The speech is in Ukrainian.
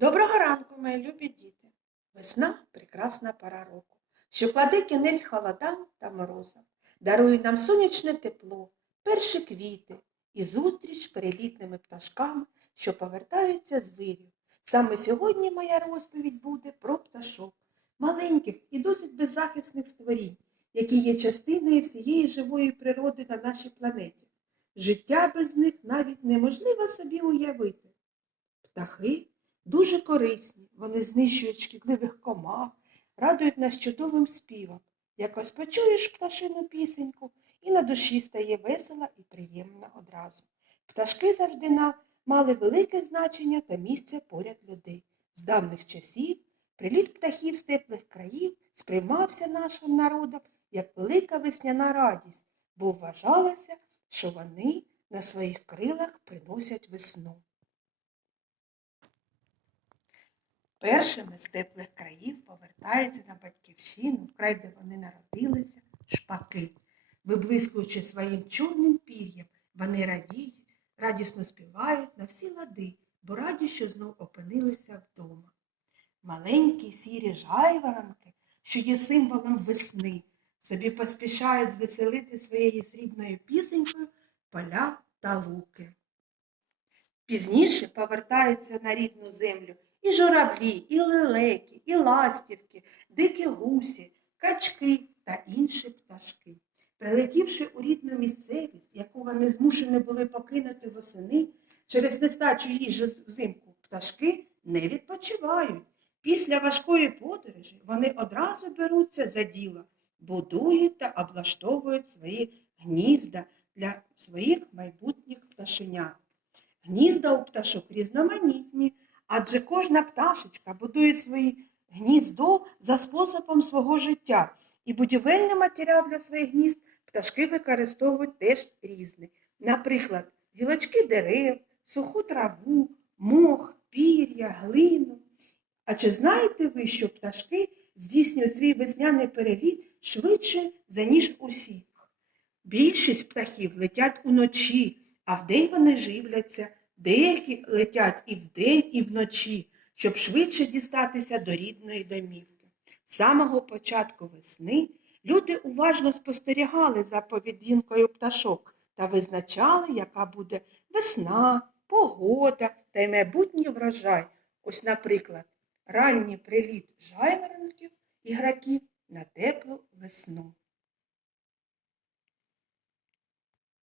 Доброго ранку, мої любі діти! Весна прекрасна пора року, що кладе кінець холодам та морозам, дарує нам сонячне тепло, перші квіти і зустріч перелітними пташками, що повертаються з вирів. Саме сьогодні моя розповідь буде про пташок, маленьких і досить беззахисних створінь, які є частиною всієї живої природи на нашій планеті. Життя без них навіть неможливо собі уявити. Птахи дуже корисні, вони знищують шкідливих комах, радують нас чудовим співом. Якось почуєш пташину пісеньку, і на душі стає весело і приємно одразу. Пташки завжди мали велике значення та місце поряд людей. З давних часів приліт птахів з теплих країв сприймався нашим народом як велика весняна радість, бо вважалося, що вони на своїх крилах приносять весну. Першими з теплих країв повертаються на батьківщину, в край, де вони народилися, шпаки. Виблискуючи своїм чорним пір'ям, вони радіють, радісно співають на всі лади, бо раді, що знов опинилися вдома. Маленькі сірі жайворонки, що є символом весни, собі поспішають звеселити своєю срібною пісенькою поля та луки. Пізніше повертаються на рідну землю і журавлі, і лелеки, і ластівки, дикі гусі, качки та інші пташки. Прилетівши у рідну місцевість, яку вони змушені були покинути восени, через нестачу їжі взимку пташки не відпочивають. Після важкої подорожі вони одразу беруться за діло, будують та облаштовують свої гнізда для своїх майбутніх пташенят. Гнізда у пташок різноманітні, адже кожна пташечка будує своє гніздо за способом свого життя, і будівельний матеріал для своїх гнізд пташки використовують теж різний. Наприклад, гілочки дерев, суху траву, мох, пір'я, глину. А чи знаєте ви, що пташки здійснюють свій весняний переліт швидше, за ніж усі? Більшість птахів летять уночі, а вдень вони живляться. Деякі летять і вдень, і вночі, щоб швидше дістатися до рідної домівки. З самого початку весни люди уважно спостерігали за поведінкою пташок та визначали, яка буде весна, погода та й майбутній врожай. Ось, наприклад, ранній приліт жайворонків і на теплу весну.